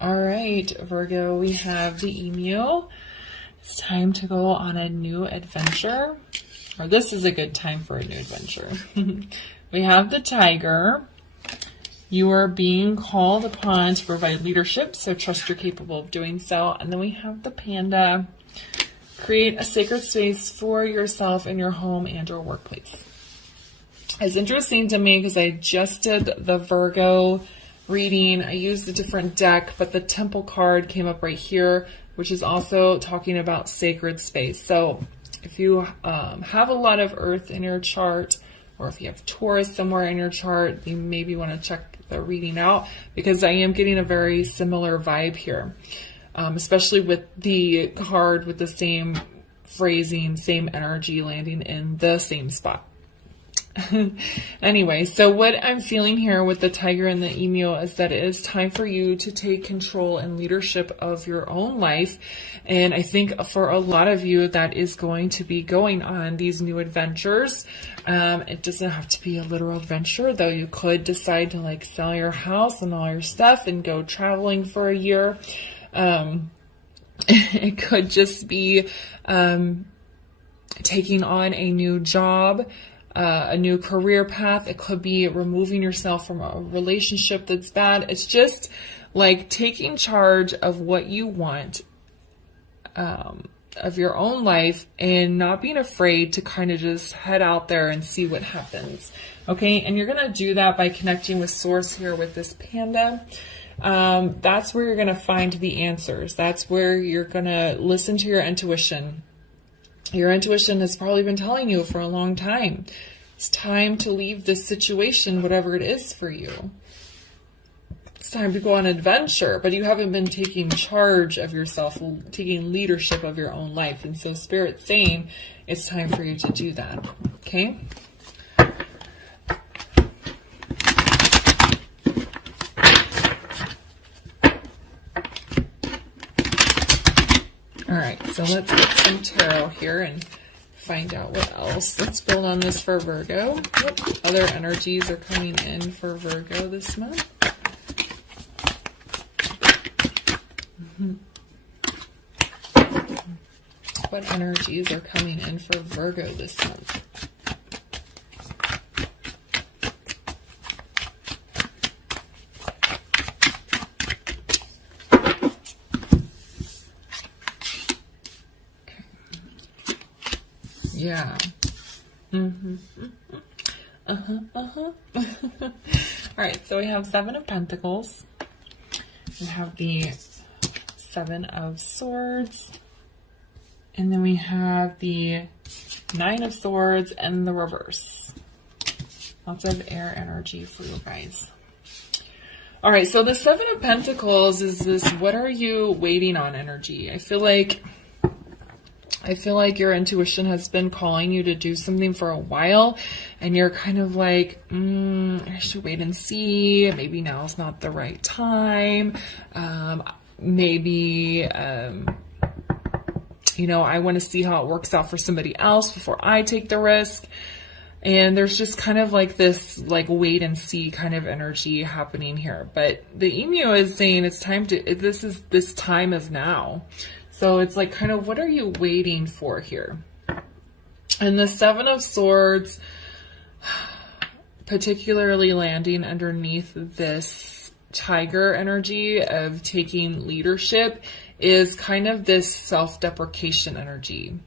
All right, Virgo, we have the emu. It's time to go on a new adventure. Or this is a good time for a new adventure. We have the tiger. You are being called upon to provide leadership, so trust you're capable of doing so. And then we have the panda. Create a sacred space for yourself in your home and your workplace. It's interesting to me because I just did the Virgo reading. I used a different deck, but the temple card came up right here, which is also talking about sacred space. So if you have a lot of earth in your chart, or if you have Taurus somewhere in your chart, you maybe want to check the reading out, because I am getting a very similar vibe here, especially with the card with the same phrasing, same energy landing in the same spot. Anyway, so what I'm feeling here with the tiger and the emu is that it is time for you to take control and leadership of your own life. And I think for a lot of you, that is going to be going on these new adventures. It doesn't have to be a literal adventure, though. You could decide to like sell your house and all your stuff and go traveling for a year. It could just be taking on a new job, a new career path. It could be removing yourself from a relationship that's bad. It's just like taking charge of what you want, of your own life, and not being afraid to kind of just head out there and see what happens. Okay. And you're going to do that by connecting with source here with this panda. That's where you're going to find the answers. That's where you're going to listen to your intuition. Your intuition has probably been telling you for a long time. It's time to leave this situation, whatever it is for you. It's time to go on an adventure, but you haven't been taking charge of yourself, taking leadership of your own life. And so Spirit's saying it's time for you to do that. Okay? All right, so let's get some tarot here and find out what else. Let's build on this for Virgo. What other energies are coming in for Virgo this month? What energies are coming in for Virgo this month? Yeah. All right, so we have Seven of Pentacles. We have the Seven of Swords. And then we have the Nine of Swords and the reverse. Lots of air energy for you guys. All right, so the Seven of Pentacles is this, what are you waiting on energy? I feel like your intuition has been calling you to do something for a while, and you're kind of like, I should wait and see. Maybe now's not the right time. Maybe, I want to see how it works out for somebody else before I take the risk. And there's just kind of like this, like, wait and see kind of energy happening here. But the emu is saying it's time to, this time is now. So it's like, kind of, what are you waiting for here? And the Seven of Swords, particularly landing underneath this tiger energy of taking leadership, is kind of this self-deprecation energy.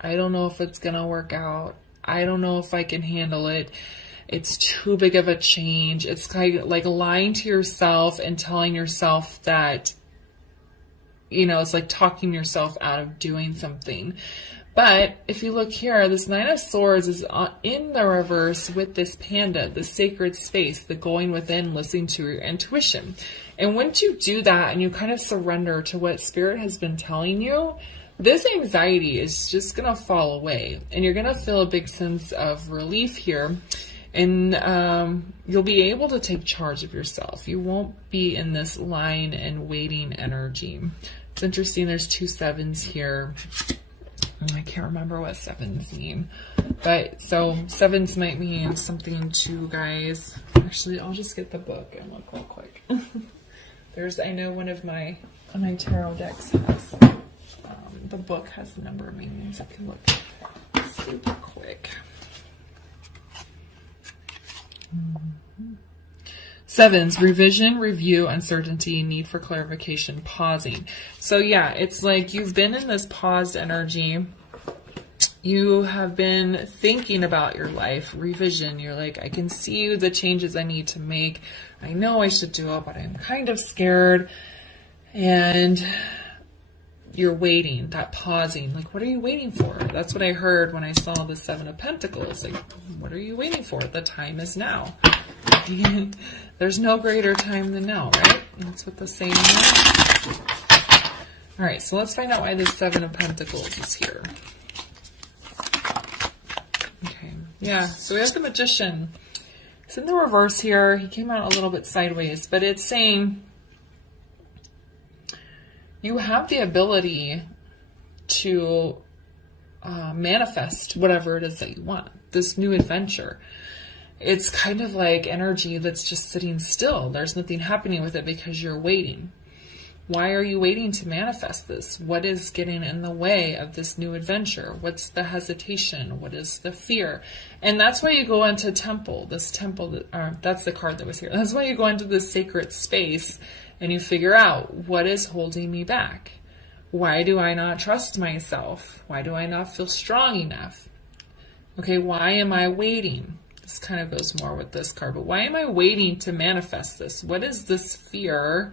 I don't know if it's going to work out. I don't know if I can handle it. It's too big of a change. It's kind of like lying to yourself and telling yourself that, it's like talking yourself out of doing something. But if you look here, this Nine of Swords is in the reverse with this panda, the sacred space, the going within, listening to your intuition. And once you do that and you kind of surrender to what Spirit has been telling you, this anxiety is just going to fall away. And you're going to feel a big sense of relief here. And you'll be able to take charge of yourself. You won't be in this lying and waiting energy. It's interesting, there's two sevens here. I can't remember what sevens mean. But so sevens might mean something to guys. Actually, I'll just get the book and look real quick. I know one of my tarot decks has, the book has the number of meanings. I can look super quick. 7s, revision, review, uncertainty, need for clarification, pausing. So yeah, it's like you've been in this paused energy. You have been thinking about your life, revision. You're like, I can see the changes I need to make. I know I should do it, but I'm kind of scared. And you're waiting, that pausing. Like, what are you waiting for? That's what I heard when I saw the 7 of Pentacles. Like, what are you waiting for? The time is now. There's no greater time than now, right? That's what the saying is. All right, so let's find out why the 7 of Pentacles is here. Okay, yeah, so we have the Magician. It's in the reverse here. He came out a little bit sideways, but it's saying you have the ability to manifest whatever it is that you want, this new adventure. It's kind of like energy that's just sitting still. There's nothing happening with it because you're waiting. Why are you waiting to manifest this? What is getting in the way of this new adventure? What's the hesitation? What is the fear? And that's why you go into temple, this temple, that's the card that was here. That's why you go into this sacred space and you figure out, what is holding me back? Why do I not trust myself? Why do I not feel strong enough? Okay, why am I waiting? This kind of goes more with this card, but why am I waiting to manifest this? What is this fear?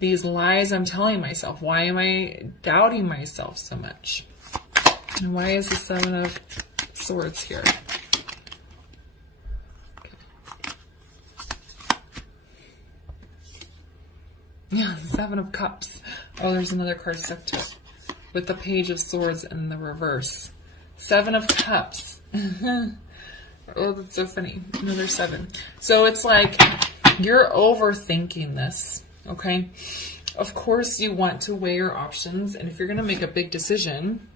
These lies I'm telling myself. Why am I doubting myself so much? And why is the 7 of Swords here? Okay. Yeah, the 7 of Cups. Oh, there's another card stuck to it with the Page of Swords in the reverse. 7 of Cups. Oh, that's so funny. Another 7. So it's like you're overthinking this. Okay, of course you want to weigh your options, and if you're going to make a big decision,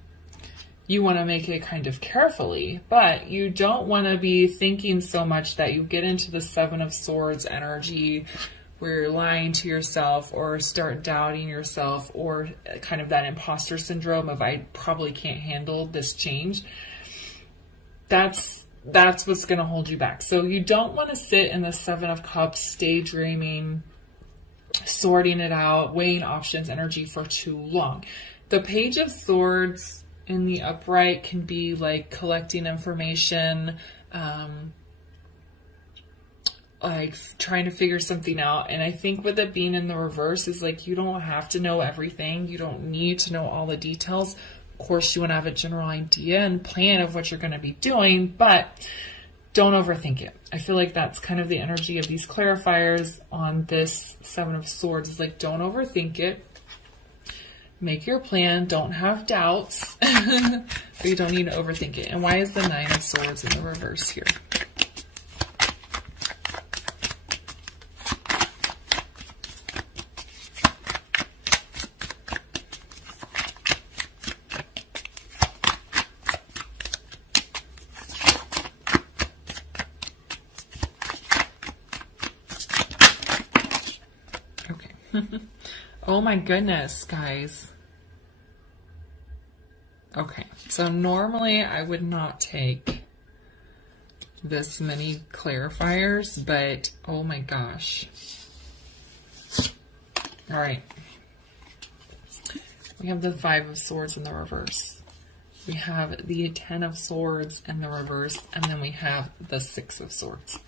you want to make it kind of carefully, but you don't want to be thinking so much that you get into the 7 of Swords energy where you're lying to yourself or start doubting yourself, or kind of that imposter syndrome of, I probably can't handle this change. That's what's going to hold you back. So you don't want to sit in the 7 of Cups daydreaming, sorting it out, weighing options energy for too long. The Page of Swords in the upright can be like collecting information, like trying to figure something out. And I think with it being in the reverse is like, you don't have to know everything. You don't need to know all the details. Of course, you want to have a general idea and plan of what you're going to be doing, but don't overthink it. I feel like that's kind of the energy of these clarifiers on this 7 of Swords. It's like, don't overthink it. Make your plan. Don't have doubts. But you don't need to overthink it. And why is the 9 of Swords in the reverse here? Oh my goodness, guys. Okay, so normally I would not take this many clarifiers, but oh my gosh. All right. We have the 5 of Swords in the reverse. We have the 10 of Swords in the reverse, and then we have the 6 of Swords.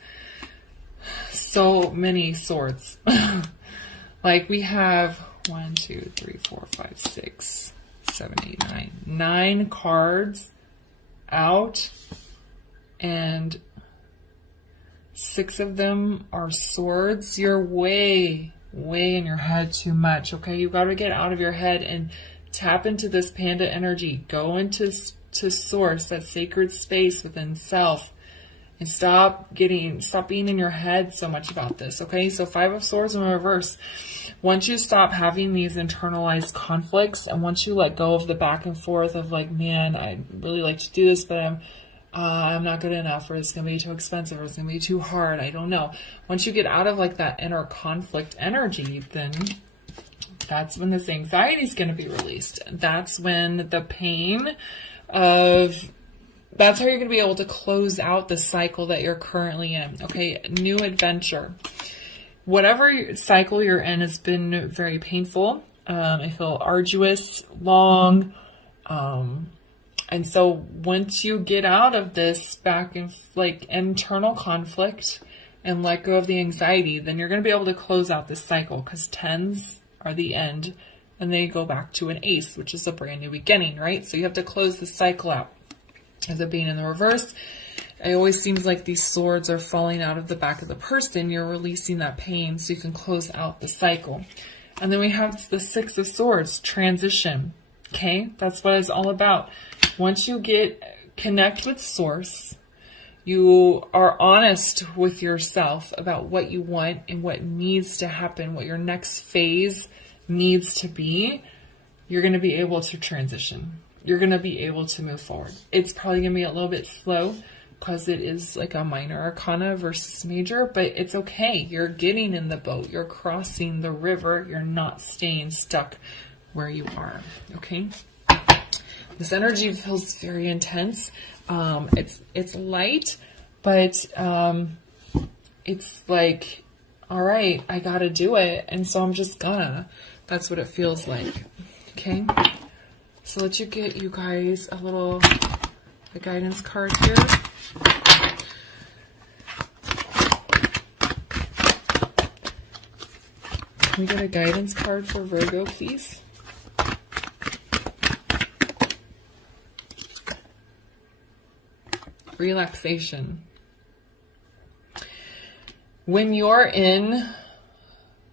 So many swords. Like we have 1, 2, 3, 4, 5, 6, 7, 8, 9. 9 cards out, and 6 of them are swords. You're way in your head too much, okay? You got to get out of your head and tap into this panda energy. Go into source, that sacred space within self. And stop being in your head so much about this, okay? So 5 of Swords in reverse. Once you stop having these internalized conflicts, and once you let go of the back and forth of like, man, I'd really like to do this, but I'm not good enough, or it's going to be too expensive, or it's going to be too hard. I don't know. Once you get out of like that inner conflict energy, then that's when this anxiety is going to be released. That's when the pain of, that's how you're going to be able to close out the cycle that you're currently in. Okay, new adventure. Whatever cycle you're in has been very painful. I feel arduous, long. And so once you get out of this back in like internal conflict and let go of the anxiety, then you're going to be able to close out this cycle, because 10s are the end and they go back to an ace, which is a brand new beginning, right? So you have to close the cycle out. As it being in the reverse, it always seems like these swords are falling out of the back of the person. You're releasing that pain so you can close out the cycle. And then we have the 6 of Swords, transition. Okay, that's what it's all about. Once you connect with Source, you are honest with yourself about what you want and what needs to happen, what your next phase needs to be, you're going to be able to transition. You're going to be able to move forward. It's probably going to be a little bit slow because it is like a minor arcana versus major, but it's okay. You're getting in the boat. You're crossing the river. You're not staying stuck where you are. Okay. This energy feels very intense. It's light, but it's like, all right, I got to do it. And so I'm just gonna. That's what it feels like. Okay. So let's get you guys a guidance card here. Can we get a guidance card for Virgo, please? Relaxation. When you're in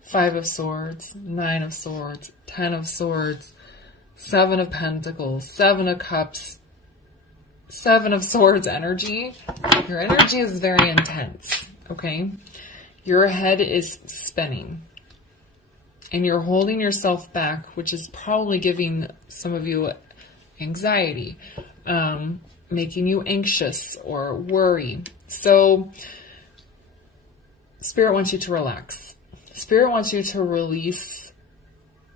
5 of Swords, 9 of Swords, 10 of Swords, 7 of Pentacles, 7 of Cups, 7 of Swords energy, your energy is very intense, okay? Your head is spinning and you're holding yourself back, which is probably giving some of you anxiety, making you anxious or worry. So Spirit wants you to relax. Spirit wants you to release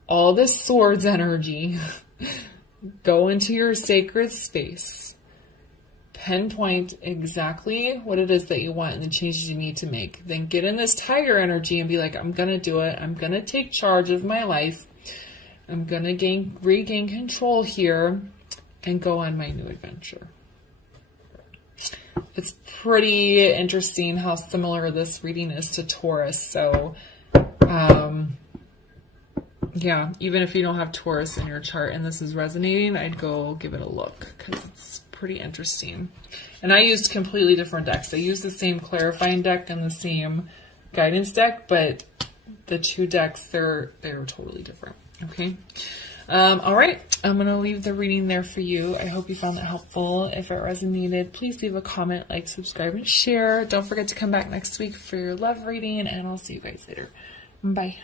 all this Swords energy. Go into your sacred space. Pinpoint exactly what it is that you want and the changes you need to make. Then get in this Tiger energy and be like, I'm going to do it. I'm going to take charge of my life. I'm going to regain control here and go on my new adventure. It's pretty interesting how similar this reading is to Taurus. So, yeah, even if you don't have Taurus in your chart and this is resonating, I'd go give it a look because it's pretty interesting. And I used completely different decks. I used the same clarifying deck and the same guidance deck, but the two decks, they're totally different. Okay. All right. I'm going to leave the reading there for you. I hope you found that helpful. If it resonated, please leave a comment, like, subscribe, and share. Don't forget to come back next week for your love reading, and I'll see you guys later. Bye.